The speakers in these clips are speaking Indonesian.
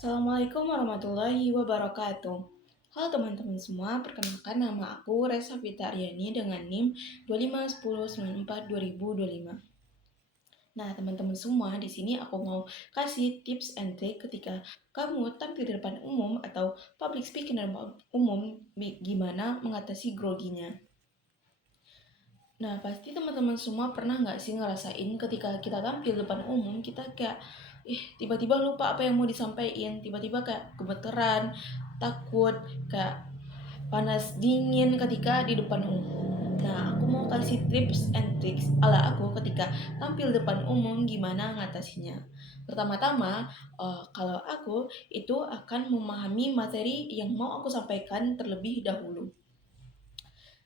Assalamualaikum warahmatullahi wabarakatuh. Halo teman-teman semua, perkenalkan nama aku Resa Fitariani dengan NIM 2510942025. Nah, teman-teman semua, di sini aku mau kasih tips and trick ketika kamu tampil di depan umum atau public speaking di depan umum, gimana mengatasi groginya. Nah, pasti teman-teman semua pernah nggak sih ngerasain ketika kita tampil depan umum, kita kayak, tiba-tiba lupa apa yang mau disampaikan, tiba-tiba kayak gemeteran, takut, kayak panas dingin ketika di depan umum. Nah, aku mau kasih tips and tricks ala aku ketika tampil depan umum gimana ngatasinya. Pertama-tama, kalau aku itu akan memahami materi yang mau aku sampaikan terlebih dahulu.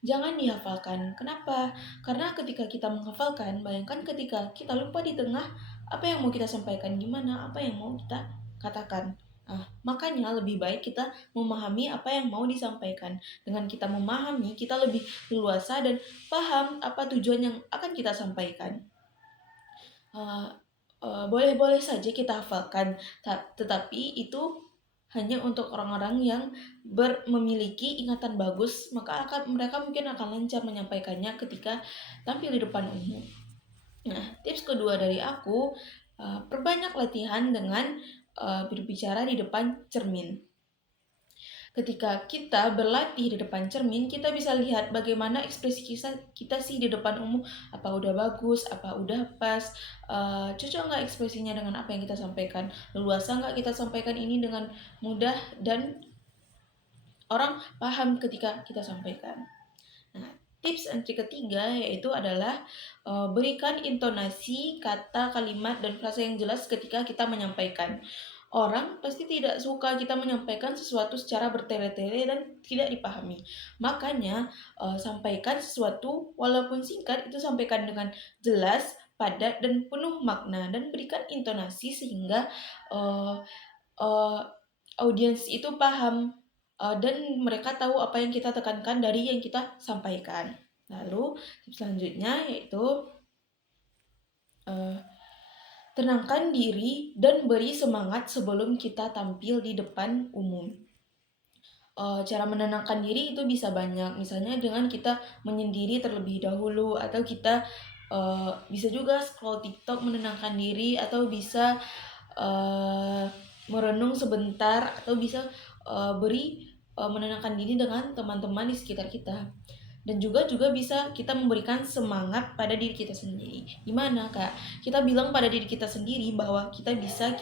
Jangan dihafalkan. Kenapa? Karena ketika kita menghafalkan, bayangkan ketika kita lupa di tengah, apa yang mau kita sampaikan, gimana, apa yang mau kita katakan. Nah, makanya lebih baik kita memahami apa yang mau disampaikan. Dengan kita memahami, kita lebih leluasa dan paham apa tujuan yang akan kita sampaikan. Uh, Boleh-boleh saja kita hafalkan, tetapi itu hanya untuk orang-orang yang memiliki ingatan bagus, maka mereka mungkin akan lancar menyampaikannya ketika tampil di depan umum. Nah, tips kedua dari aku, perbanyak latihan dengan berbicara di depan cermin. Ketika kita berlatih di depan cermin, kita bisa lihat bagaimana ekspresi kita sih di depan umum, apa udah bagus, apa udah pas, cocok nggak ekspresinya dengan apa yang kita sampaikan, leluasa nggak kita sampaikan ini dengan mudah dan orang paham ketika kita sampaikan. Nah, tips and trick ketiga yaitu adalah berikan intonasi, kata, kalimat, dan frasa yang jelas ketika kita menyampaikan. Orang pasti tidak suka kita menyampaikan sesuatu secara bertele-tele dan tidak dipahami. Makanya sampaikan sesuatu walaupun singkat itu sampaikan dengan jelas, padat, dan penuh makna, dan berikan intonasi sehingga uh, uh, audiens itu paham dan mereka tahu apa yang kita tekankan dari yang kita sampaikan. Lalu tips selanjutnya yaitu uh, tenangkan diri dan beri semangat sebelum kita tampil di depan umum. Cara menenangkan diri itu bisa banyak, misalnya dengan kita menyendiri terlebih dahulu, atau kita bisa juga scroll TikTok menenangkan diri, atau bisa merenung sebentar, atau bisa menenangkan diri dengan teman-teman di sekitar kita. Dan juga bisa kita memberikan semangat pada diri kita sendiri. Gimana kak? Kita bilang pada diri kita sendiri bahwa kita bisa,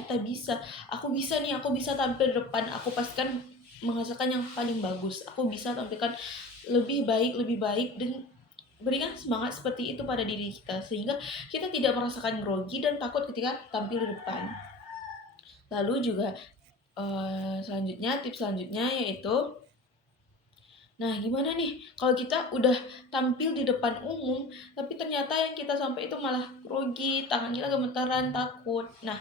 aku bisa nih, aku bisa tampil di depan, aku pastikan menghasilkan yang paling bagus, aku bisa tampilkan lebih baik, dan berikan semangat seperti itu pada diri kita sehingga kita tidak merasakan grogi dan takut ketika tampil di depan. Lalu juga tips selanjutnya yaitu, nah gimana nih kalau kita udah tampil di depan umum tapi ternyata yang kita sampai itu malah grogi, tangan kita gemetaran, takut. Nah,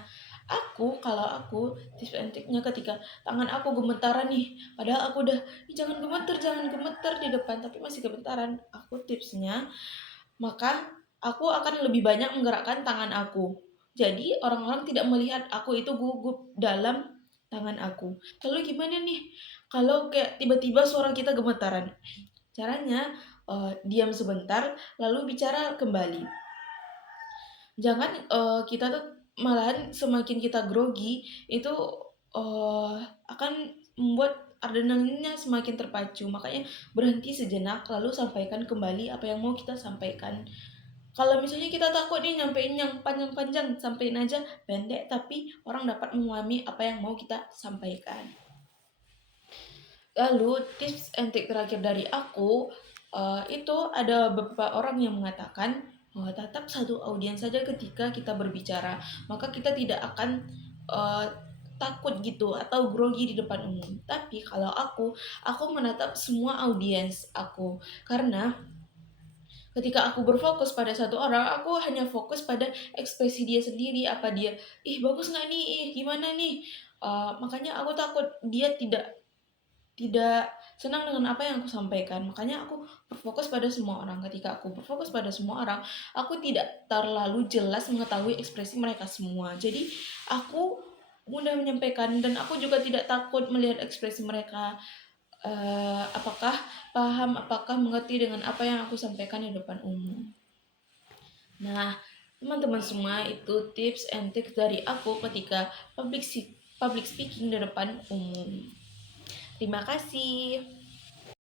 kalau aku tips and triknya ketika tangan aku gemetaran nih, padahal aku udah jangan gemeter di depan tapi masih gemetaran, aku tipsnya, maka aku akan lebih banyak menggerakkan tangan aku. Jadi orang-orang tidak melihat aku itu gugup dalam tangan aku. Lalu gimana nih kalau kayak tiba-tiba suara kita gemetaran? Caranya diam sebentar lalu bicara kembali. Jangan kita tuh malahan semakin kita grogi itu akan membuat adrenalinnya semakin terpacu. Makanya berhenti sejenak lalu sampaikan kembali apa yang mau kita sampaikan. Kalau misalnya kita takut nih nyampein yang panjang-panjang, sampaikan aja pendek tapi orang dapat memahami apa yang mau kita sampaikan. Lalu tips and trick terakhir dari aku, itu ada beberapa orang yang mengatakan tatap satu audiens saja ketika kita berbicara, maka kita tidak akan takut gitu atau grogi di depan umum. Tapi kalau aku menatap semua audiens aku, karena ketika aku berfokus pada satu orang, aku hanya fokus pada ekspresi dia sendiri, apa dia, bagus nggak nih, gimana nih. Makanya aku takut dia tidak senang dengan apa yang aku sampaikan. Makanya aku berfokus pada semua orang. Ketika aku berfokus pada semua orang, aku tidak terlalu jelas mengetahui ekspresi mereka semua. Jadi aku mudah menyampaikan, dan aku juga tidak takut melihat ekspresi mereka, apakah paham, apakah mengerti dengan apa yang aku sampaikan di depan umum. Nah, teman-teman semua, itu tips and tricks dari aku ketika public speaking di depan umum. Terima kasih.